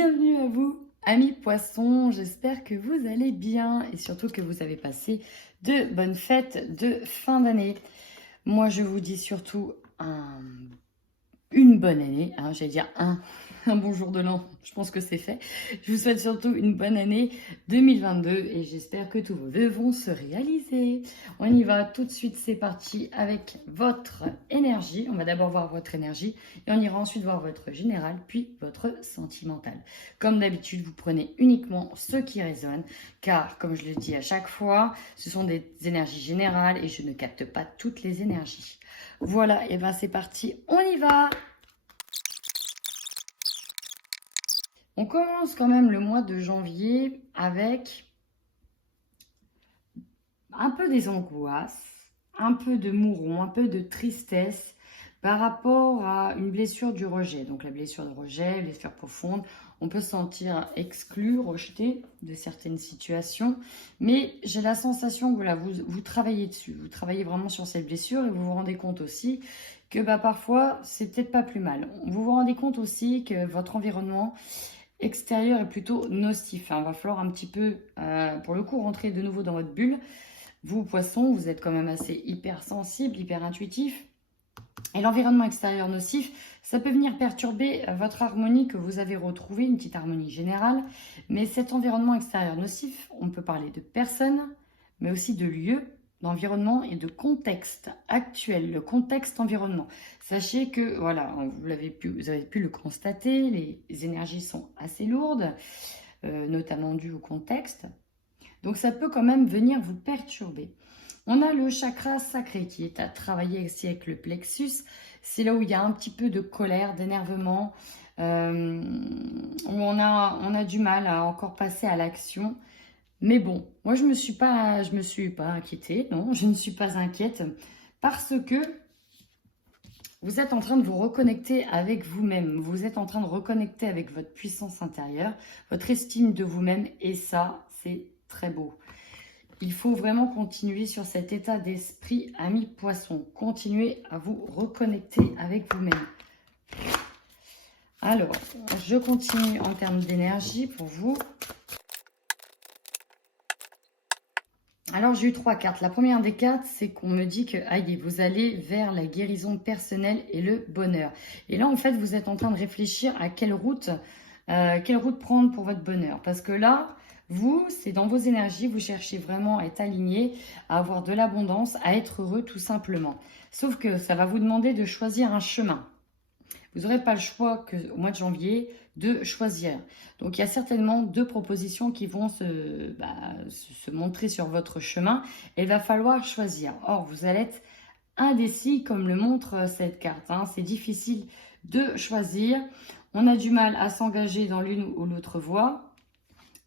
Bienvenue à vous, amis poissons, j'espère que vous allez bien et surtout que vous avez passé de bonnes fêtes de fin d'année. Moi je vous dis surtout une bonne année, j'allais dire un bon jour de l'an, je pense que c'est fait. Je vous souhaite surtout une bonne année 2022 et j'espère que tous vos vœux vont se réaliser. On y va tout de suite, c'est parti avec votre énergie. On va d'abord voir votre énergie et on ira ensuite voir votre général puis votre sentimental. Comme d'habitude, vous prenez uniquement ce qui résonne car, comme je le dis à chaque fois, ce sont des énergies générales et je ne capte pas toutes les énergies. Voilà, et bien c'est parti, on y va! On commence quand même le mois de janvier avec un peu des angoisses, un peu de mouron, un peu de tristesse par rapport à une blessure du rejet. Donc la blessure de rejet, blessure profonde, on peut se sentir exclu, rejeté de certaines situations, mais j'ai la sensation que voilà, vous travaillez dessus, vous travaillez vraiment sur cette blessure et vous vous rendez compte aussi que parfois c'est peut-être pas plus mal. Vous vous rendez compte aussi que votre environnement extérieur est plutôt nocif. Il va falloir un petit peu, pour le coup, rentrer de nouveau dans votre bulle. Vous, poissons, vous êtes quand même assez hypersensible, hyper intuitif. Et l'environnement extérieur nocif, ça peut venir perturber votre harmonie que vous avez retrouvée, une petite harmonie générale. Mais cet environnement extérieur nocif, on peut parler de personnes, mais aussi de lieux, d'environnement et de contexte actuel, le contexte environnement. Sachez que, voilà, vous avez pu le constater, les énergies sont assez lourdes, notamment dues au contexte. Donc ça peut quand même venir vous perturber. On a le chakra sacré qui est à travailler ici avec le plexus. C'est là où il y a un petit peu de colère, d'énervement, où on a du mal à encore passer à l'action. Mais bon, moi je me suis pas inquiétée, non, je ne suis pas inquiète parce que vous êtes en train de vous reconnecter avec vous-même. Vous êtes en train de reconnecter avec votre puissance intérieure, votre estime de vous-même et ça, c'est très beau. Il faut vraiment continuer sur cet état d'esprit, ami poisson. Continuez à vous reconnecter avec vous-même. Alors, je continue en termes d'énergie pour vous. Alors, j'ai eu 3 cartes. La première des cartes, c'est qu'on me dit que Heidi, vous allez vers la guérison personnelle et le bonheur. Et là, en fait, vous êtes en train de réfléchir à quelle route prendre pour votre bonheur. Parce que là, vous, c'est dans vos énergies, vous cherchez vraiment à être aligné, à avoir de l'abondance, à être heureux tout simplement. Sauf que ça va vous demander de choisir un chemin. Vous n'aurez pas le choix au mois de janvier de choisir. Donc, il y a certainement 2 propositions qui vont se montrer sur votre chemin et il va falloir choisir. Or, vous allez être indécis comme le montre cette carte. C'est difficile de choisir. On a du mal à s'engager dans l'une ou l'autre voie.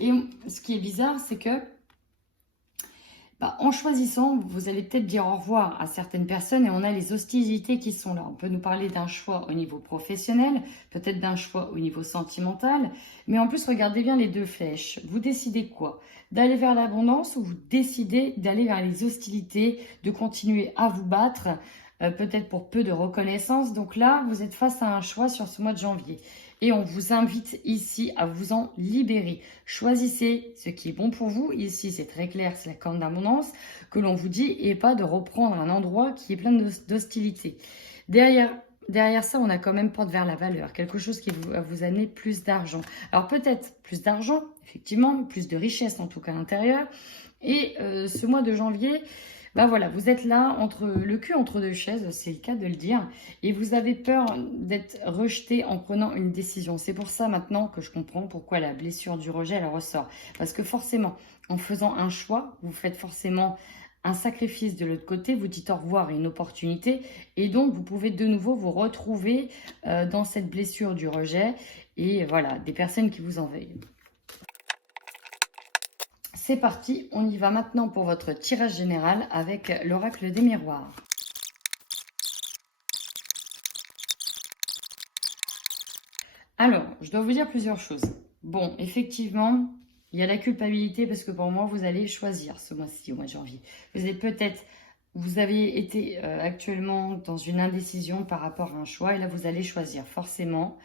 Et ce qui est bizarre, c'est que en choisissant, vous allez peut-être dire au revoir à certaines personnes et on a les hostilités qui sont là. On peut nous parler d'un choix au niveau professionnel, peut-être d'un choix au niveau sentimental, mais en plus, regardez bien les 2 flèches. Vous décidez quoi? D'aller vers l'abondance ou vous décidez d'aller vers les hostilités, de continuer à vous battre, peut-être pour peu de reconnaissance. Donc là, vous êtes face à un choix sur ce mois de janvier. Et on vous invite ici à vous en libérer. Choisissez ce qui est bon pour vous. Ici, c'est très clair, c'est la corne d'abondance que l'on vous dit et pas de reprendre un endroit qui est plein d'hostilité. Derrière ça, on a quand même porte vers la valeur, quelque chose qui va vous amener plus d'argent. Alors peut-être plus d'argent, effectivement, plus de richesse en tout cas à l'intérieur. Et ce mois de janvier, voilà, vous êtes là, le cul entre 2 chaises, c'est le cas de le dire, et vous avez peur d'être rejeté en prenant une décision. C'est pour ça maintenant que je comprends pourquoi la blessure du rejet, elle ressort. Parce que forcément, en faisant un choix, vous faites forcément un sacrifice de l'autre côté, vous dites au revoir à une opportunité, et donc vous pouvez de nouveau vous retrouver dans cette blessure du rejet, et voilà, des personnes qui vous en veulent. C'est parti, on y va maintenant pour votre tirage général avec l'oracle des miroirs. Alors, je dois vous dire plusieurs choses. Bon, effectivement, il y a la culpabilité parce que pour moi, vous allez choisir ce mois-ci, au mois de janvier. Vous avez été actuellement dans une indécision par rapport à un choix et là, vous allez choisir forcément.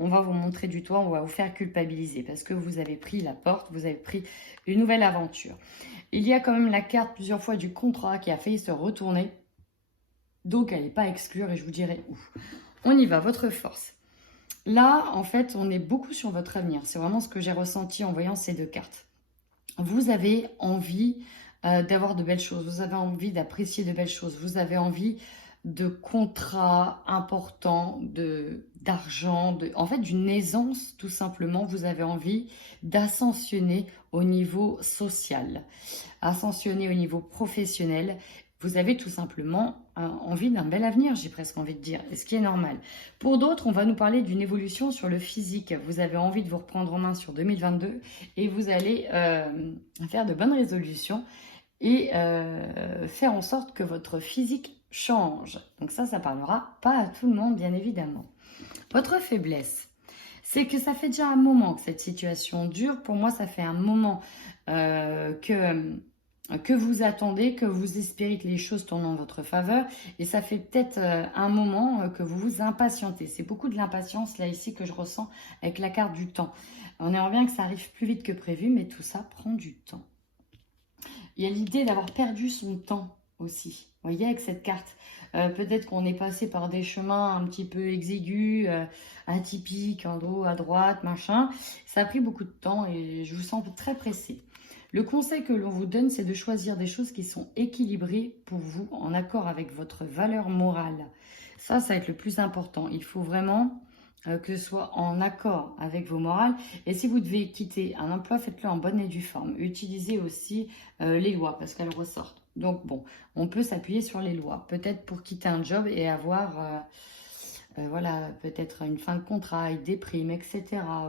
on va vous montrer du doigt, on va vous faire culpabiliser parce que vous avez pris la porte, vous avez pris une nouvelle aventure. Il y a quand même la carte plusieurs fois du contrat qui a failli se retourner. Donc, elle n'est pas à exclure et je vous dirai où. On y va, votre force. Là, en fait, on est beaucoup sur votre avenir. C'est vraiment ce que j'ai ressenti en voyant ces deux cartes. Vous avez envie d'avoir de belles choses. Vous avez envie d'apprécier de belles choses. Vous avez envie de contrats importants, d'argent, en fait d'une aisance tout simplement. Vous avez envie d'ascensionner au niveau social, ascensionner au niveau professionnel. Vous avez tout simplement envie d'un bel avenir, j'ai presque envie de dire, ce qui est normal. Pour d'autres, on va nous parler d'une évolution sur le physique. Vous avez envie de vous reprendre en main sur 2022 et vous allez faire de bonnes résolutions et faire en sorte que votre physique change. Donc ça parlera pas à tout le monde, bien évidemment. Votre faiblesse, c'est que ça fait déjà un moment que cette situation dure. Pour moi, ça fait un moment que vous attendez, que vous espérez que les choses tournent en votre faveur. Et ça fait peut-être un moment que vous vous impatientez. C'est beaucoup de l'impatience là ici que je ressens avec la carte du temps. On aimerait bien que ça arrive plus vite que prévu, mais tout ça prend du temps. Il y a l'idée d'avoir perdu son temps aussi. Vous voyez, avec cette carte, peut-être qu'on est passé par des chemins un petit peu exigus, atypiques, en haut, à droite, machin. Ça a pris beaucoup de temps et je vous sens très pressé. Le conseil que l'on vous donne, c'est de choisir des choses qui sont équilibrées pour vous, en accord avec votre valeur morale. Ça va être le plus important. Il faut vraiment que ce soit en accord avec vos morales. Et si vous devez quitter un emploi, faites-le en bonne et due forme. Utilisez aussi les lois parce qu'elles ressortent. Donc bon, on peut s'appuyer sur les lois. Peut-être pour quitter un job et avoir... voilà, peut-être une fin de contrat avec des primes, etc.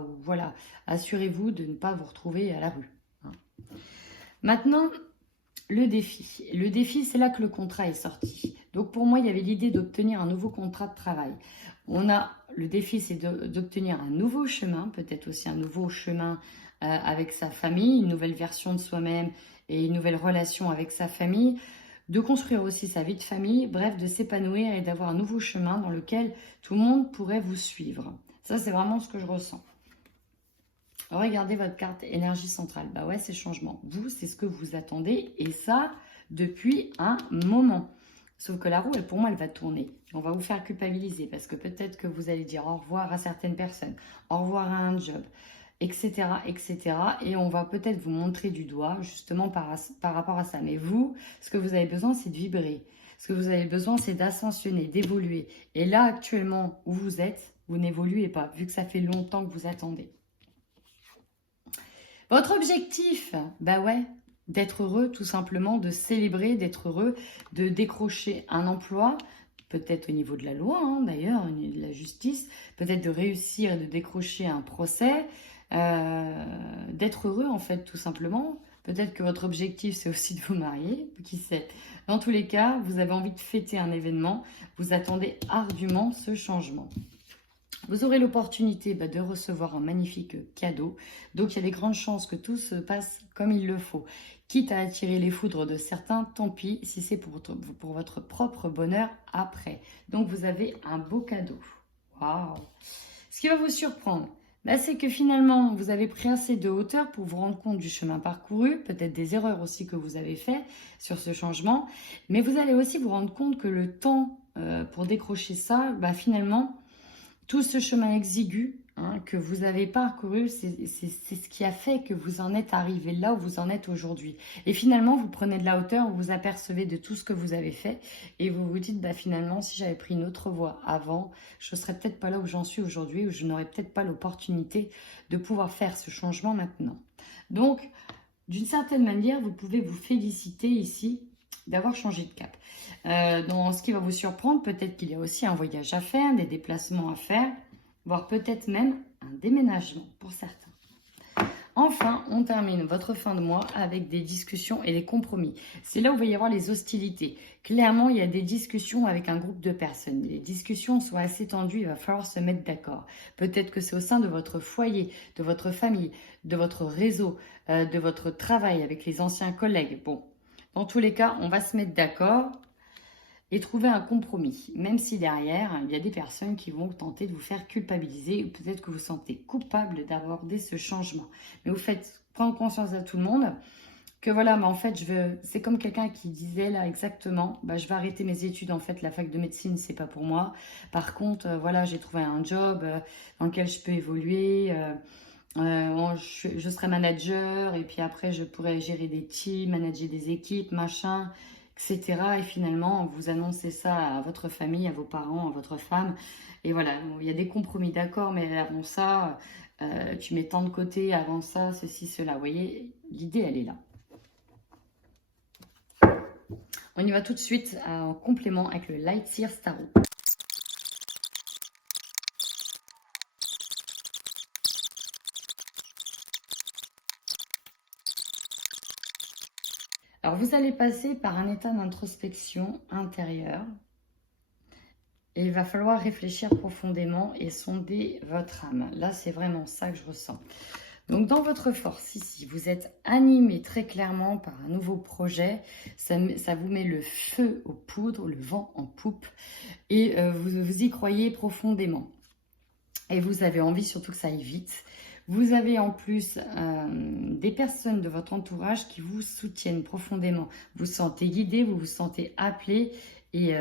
Ou voilà, assurez-vous de ne pas vous retrouver à la rue. Hein. Maintenant, le défi. Le défi, c'est là que le contrat est sorti. Donc pour moi, il y avait l'idée d'obtenir un nouveau contrat de travail. Le défi, c'est d'obtenir un nouveau chemin, peut-être aussi un nouveau chemin avec sa famille, une nouvelle version de soi-même et une nouvelle relation avec sa famille, de construire aussi sa vie de famille, bref, de s'épanouir et d'avoir un nouveau chemin dans lequel tout le monde pourrait vous suivre. Ça, c'est vraiment ce que je ressens. Regardez votre carte énergie centrale. Bah ouais, c'est changement. Vous, c'est ce que vous attendez et ça, depuis un moment. Sauf que la roue, pour moi, elle va tourner. On va vous faire culpabiliser parce que peut-être que vous allez dire au revoir à certaines personnes, au revoir à un job, etc., etc. Et on va peut-être vous montrer du doigt justement par rapport à ça. Mais vous, ce que vous avez besoin, c'est de vibrer. Ce que vous avez besoin, c'est d'ascensionner, d'évoluer. Et là, actuellement, où vous êtes, vous n'évoluez pas, vu que ça fait longtemps que vous attendez. Votre objectif, bah ouais, d'être heureux tout simplement, de célébrer, d'être heureux, de décrocher un emploi, peut-être au niveau de la loi hein, d'ailleurs, au niveau de la justice, peut-être de réussir, de décrocher un procès, d'être heureux en fait tout simplement. Peut-être que votre objectif c'est aussi de vous marier, qui sait. Dans tous les cas, vous avez envie de fêter un événement, vous attendez ardument ce changement. Vous aurez l'opportunité de recevoir un magnifique cadeau. Donc, il y a des grandes chances que tout se passe comme il le faut. Quitte à attirer les foudres de certains, tant pis si c'est pour votre propre bonheur après. Donc, vous avez un beau cadeau. Waouh! Ce qui va vous surprendre, c'est que finalement, vous avez pris assez de hauteur pour vous rendre compte du chemin parcouru, peut-être des erreurs aussi que vous avez fait sur ce changement. Mais vous allez aussi vous rendre compte que le temps pour décrocher ça, finalement... Tout ce chemin exigu que vous avez parcouru, c'est ce qui a fait que vous en êtes arrivé là où vous en êtes aujourd'hui. Et finalement, vous prenez de la hauteur, vous vous apercevez de tout ce que vous avez fait et vous vous dites, finalement, si j'avais pris une autre voie avant, je ne serais peut-être pas là où j'en suis aujourd'hui ou je n'aurais peut-être pas l'opportunité de pouvoir faire ce changement maintenant. Donc, d'une certaine manière, vous pouvez vous féliciter ici d'avoir changé de cap. Dans ce qui va vous surprendre, peut-être qu'il y a aussi un voyage à faire, des déplacements à faire, voire peut-être même un déménagement pour certains. Enfin, on termine votre fin de mois avec des discussions et des compromis. C'est là où il va y avoir les hostilités. Clairement, il y a des discussions avec un groupe de personnes. Les discussions sont assez tendues, il va falloir se mettre d'accord. Peut-être que c'est au sein de votre foyer, de votre famille, de votre réseau, de votre travail avec les anciens collègues. Bon, dans tous les cas, on va se mettre d'accord. et trouver un compromis, même si derrière, il y a des personnes qui vont tenter de vous faire culpabiliser ou peut-être que vous sentez coupable d'aborder ce changement. Mais vous faites prendre conscience à tout le monde que voilà, mais en fait, c'est comme quelqu'un qui disait là exactement, bah, je vais arrêter mes études, en fait, la fac de médecine, c'est pas pour moi. Par contre, voilà, j'ai trouvé un job dans lequel je peux évoluer. Je serai manager et puis après je pourrai gérer des teams, manager des équipes, machin, etc. Et finalement, vous annoncez ça à votre famille, à vos parents, à votre femme. Et voilà, il y a des compromis, d'accord, mais avant ça, tu mets tant de côté, avant ça, ceci, cela. Vous voyez, l'idée, elle est là. On y va tout de suite en complément avec le Light Seer Starro. Alors, vous allez passer par un état d'introspection intérieure et il va falloir réfléchir profondément et sonder votre âme. Là, c'est vraiment ça que je ressens. Donc, dans votre force, ici, vous êtes animé très clairement par un nouveau projet. Ça vous met le feu aux poudres, le vent en poupe et vous y croyez profondément. Et vous avez envie surtout que ça aille vite. Vous avez en plus des personnes de votre entourage qui vous soutiennent profondément. Vous vous sentez guidé, vous vous sentez appelé. Et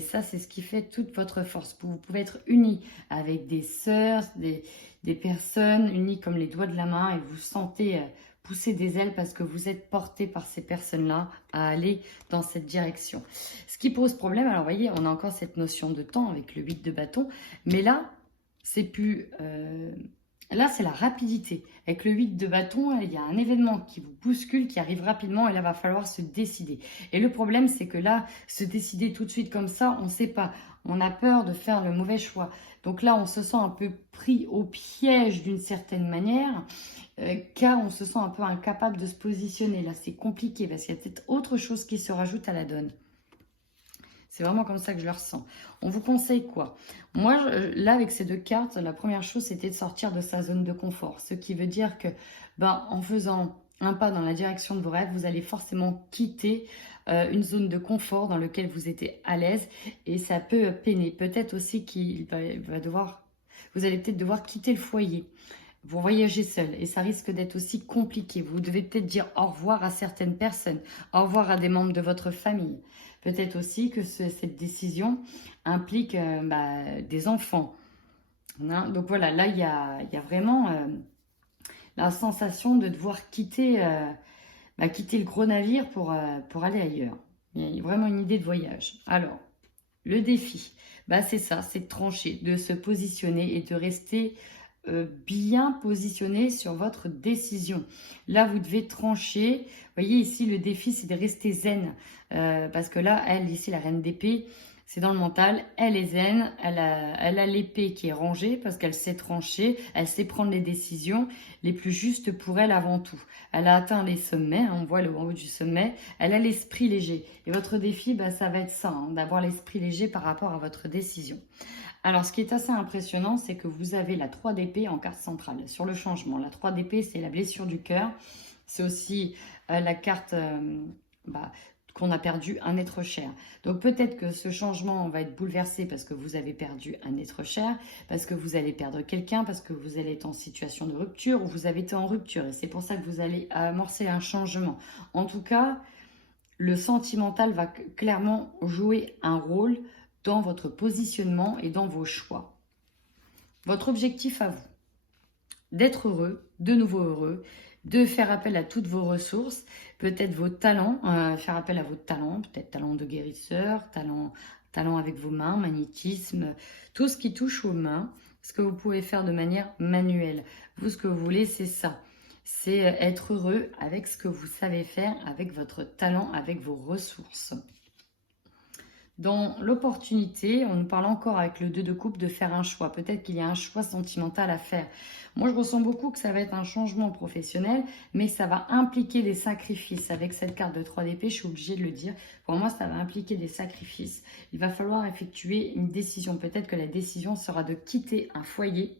ça, c'est ce qui fait toute votre force. Vous pouvez être unis avec des sœurs, des personnes unies comme les doigts de la main. Et vous sentez pousser des ailes parce que vous êtes porté par ces personnes-là à aller dans cette direction. Ce qui pose problème, alors vous voyez, on a encore cette notion de temps avec le 8 de bâton. Mais là, c'est plus... là, c'est la rapidité. Avec le 8 de bâton, il y a un événement qui vous bouscule, qui arrive rapidement et là, il va falloir se décider. Et le problème, c'est que là, se décider tout de suite comme ça, on ne sait pas. On a peur de faire le mauvais choix. Donc là, on se sent un peu pris au piège d'une certaine manière, car on se sent un peu incapable de se positionner. Là, c'est compliqué parce qu'il y a peut-être autre chose qui se rajoute à la donne. C'est vraiment comme ça que je le ressens. On vous conseille quoi? Moi, là, avec ces deux cartes, la première chose, c'était de sortir de sa zone de confort. Ce qui veut dire que, en faisant un pas dans la direction de vos rêves, vous allez forcément quitter une zone de confort dans laquelle vous étiez à l'aise. Et ça peut peiner. Peut-être aussi vous allez peut-être devoir quitter le foyer pour voyager seul. Et ça risque d'être aussi compliqué. Vous devez peut-être dire au revoir à certaines personnes, au revoir à des membres de votre famille. Peut-être aussi que cette décision implique des enfants. Hein. Donc voilà, là, il y a vraiment la sensation de devoir quitter le gros navire pour aller ailleurs. Il y a vraiment une idée de voyage. Alors, le défi, c'est ça, c'est de trancher, de se positionner et de rester bien positionné sur votre décision. Là, vous devez trancher. Vous voyez ici, le défi, c'est de rester zen. Parce que là, elle, ici, la reine d'épée, c'est dans le mental. Elle est zen. Elle a l'épée qui est rangée parce qu'elle sait trancher. Elle sait prendre les décisions les plus justes pour elle avant tout. Elle a atteint les sommets. On voit le haut du sommet. Elle a l'esprit léger. Et votre défi, ça va être ça, d'avoir l'esprit léger par rapport à votre décision. Alors, ce qui est assez impressionnant, c'est que vous avez la 3 d'épée en carte centrale sur le changement. La 3 d'épée, c'est la blessure du cœur. C'est aussi la carte qu'on a perdu un être cher. Donc, peut-être que ce changement va être bouleversé parce que vous avez perdu un être cher, parce que vous allez perdre quelqu'un, parce que vous allez être en situation de rupture ou vous avez été en rupture. Et c'est pour ça que vous allez amorcer un changement. En tout cas, le sentimental va clairement jouer un rôle dans votre positionnement et dans vos choix. Votre objectif à vous, d'être heureux, de nouveau heureux, de faire appel à toutes vos ressources, peut-être vos talents, faire appel à vos talents, peut-être talent de guérisseur, talent avec vos mains, magnétisme, tout ce qui touche aux mains, ce que vous pouvez faire de manière manuelle. Vous, ce que vous voulez, c'est ça. C'est être heureux avec ce que vous savez faire, avec votre talent, avec vos ressources. Dans l'opportunité, on nous parle encore avec le 2 de coupe de faire un choix. Peut-être qu'il y a un choix sentimental à faire. Moi, je ressens beaucoup que ça va être un changement professionnel, mais ça va impliquer des sacrifices. Avec cette carte de 3 d'épée, je suis obligée de le dire. Pour moi, ça va impliquer des sacrifices. Il va falloir effectuer une décision. Peut-être que la décision sera de quitter un foyer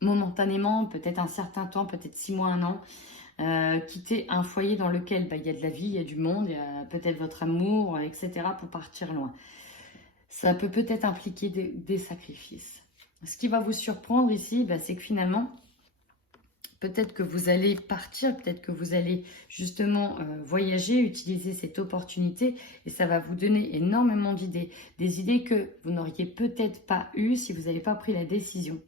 momentanément, peut-être un certain temps, peut-être 6 mois, 1 an. quitter un foyer dans lequel il y a de la vie, il y a du monde, il y a peut-être votre amour, etc. pour partir loin. Ça peut peut-être impliquer des sacrifices. Ce qui va vous surprendre ici, c'est que finalement, peut-être que vous allez partir, peut-être que vous allez justement voyager, utiliser cette opportunité et ça va vous donner énormément d'idées. Des idées que vous n'auriez peut-être pas eues si vous n'avez pas pris la décision.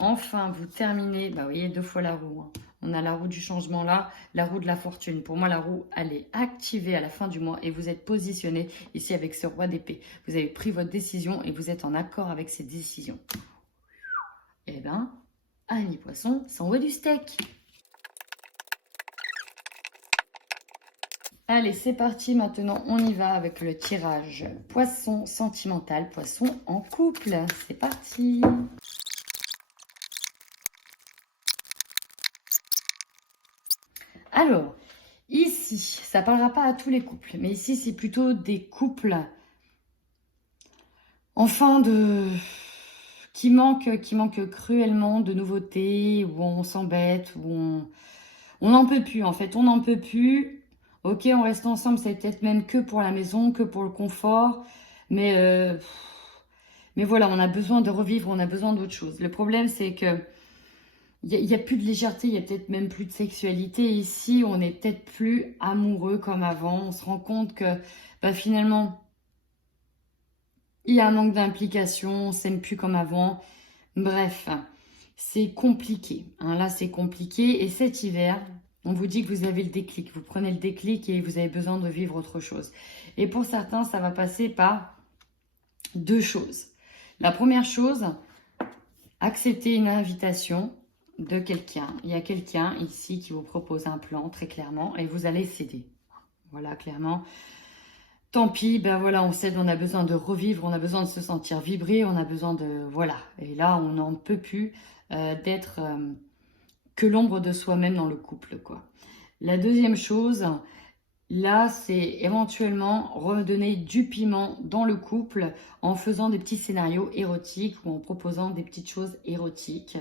Enfin, vous terminez, vous voyez, 2 fois la roue. Hein. On a la roue du changement là, la roue de la fortune. Pour moi, la roue, elle est activée à la fin du mois et vous êtes positionné ici avec ce roi d'épée. Vous avez pris votre décision et vous êtes en accord avec cette décision. Eh bien, amis poissons, ça envoie du steak. Allez, c'est parti. Maintenant, on y va avec le tirage poisson sentimental, poisson en couple. C'est parti. Alors, ici, ça ne parlera pas à tous les couples, mais ici, c'est plutôt des couples enfin qui manquent cruellement de nouveautés, où on s'embête, où on n'en peut plus, en fait, on n'en peut plus. Ok, on reste ensemble, c'est peut-être même que pour la maison, que pour le confort, mais voilà, on a besoin de revivre, on a besoin d'autre chose. Le problème, c'est que il n'y a plus de légèreté, il n'y a peut-être même plus de sexualité. Ici, on n'est peut-être plus amoureux comme avant. On se rend compte que finalement, il y a un manque d'implication, on ne s'aime plus comme avant. Bref, c'est compliqué. Hein. Là, c'est compliqué. Et cet hiver, on vous dit que vous avez le déclic. Vous prenez le déclic et vous avez besoin de vivre autre chose. Et pour certains, ça va passer par 2 choses. La première chose, accepter une invitation de quelqu'un. Il y a quelqu'un ici qui vous propose un plan très clairement et vous allez céder. Voilà, clairement. Tant pis, voilà, on cède, on a besoin de revivre, on a besoin de se sentir vibrer, on a besoin de... Voilà. Et là, on n'en peut plus d'être que l'ombre de soi-même dans le couple, quoi. La deuxième chose, là, c'est éventuellement redonner du piment dans le couple en faisant des petits scénarios érotiques ou en proposant des petites choses érotiques.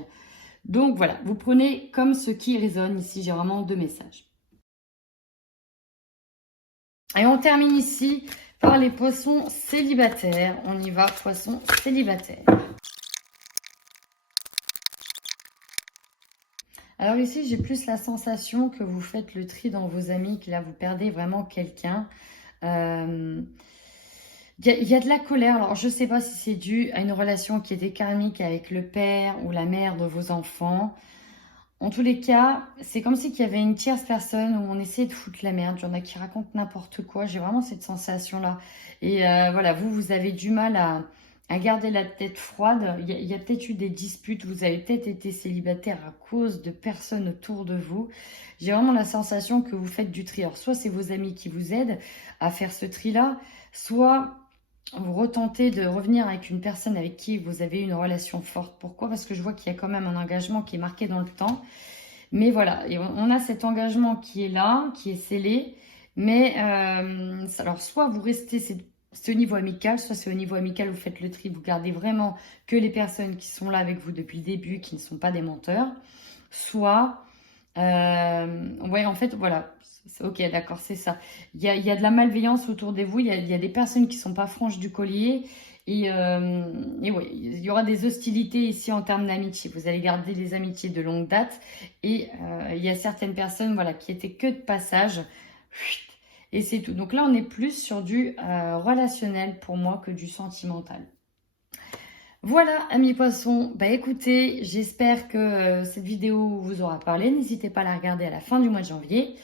Donc voilà, vous prenez comme ce qui résonne. Ici, j'ai vraiment 2 messages. Et on termine ici par les poissons célibataires. On y va, poissons célibataires. Alors ici, j'ai plus la sensation que vous faites le tri dans vos amis, que là, vous perdez vraiment quelqu'un. Il y a de la colère. Alors, je ne sais pas si c'est dû à une relation qui était karmique avec le père ou la mère de vos enfants. En tous les cas, c'est comme si qu'il y avait une tierce personne où on essayait de foutre la merde. Il y en a qui racontent n'importe quoi. J'ai vraiment cette sensation-là. Et voilà, vous avez du mal à garder la tête froide. Il y a peut-être eu des disputes. Vous avez peut-être été célibataire à cause de personnes autour de vous. J'ai vraiment la sensation que vous faites du tri. Alors, soit c'est vos amis qui vous aident à faire ce tri-là, soit vous retentez de revenir avec une personne avec qui vous avez une relation forte. Pourquoi? Parce que je vois qu'il y a quand même un engagement qui est marqué dans le temps. Mais voilà, et on a cet engagement qui est là, qui est scellé. Mais alors, soit vous restez, c'est au niveau amical, soit c'est au niveau amical, vous faites le tri, vous gardez vraiment que les personnes qui sont là avec vous depuis le début, qui ne sont pas des menteurs. Soit, ouais, en fait, voilà. Ok, d'accord, c'est ça. Il y a de la malveillance autour de vous. Il y a des personnes qui ne sont pas franches du collier. Et ouais, il y aura des hostilités ici en termes d'amitié. Vous allez garder des amitiés de longue date. Et il y a certaines personnes voilà, qui étaient que de passage. Et c'est tout. Donc là, on est plus sur du relationnel pour moi que du sentimental. Voilà, amis poissons, écoutez, j'espère que cette vidéo vous aura parlé. N'hésitez pas à la regarder à la fin du mois de janvier.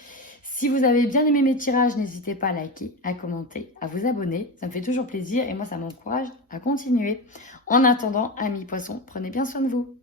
Si vous avez bien aimé mes tirages, n'hésitez pas à liker, à commenter, à vous abonner. Ça me fait toujours plaisir et moi, ça m'encourage à continuer. En attendant, amis poissons, prenez bien soin de vous.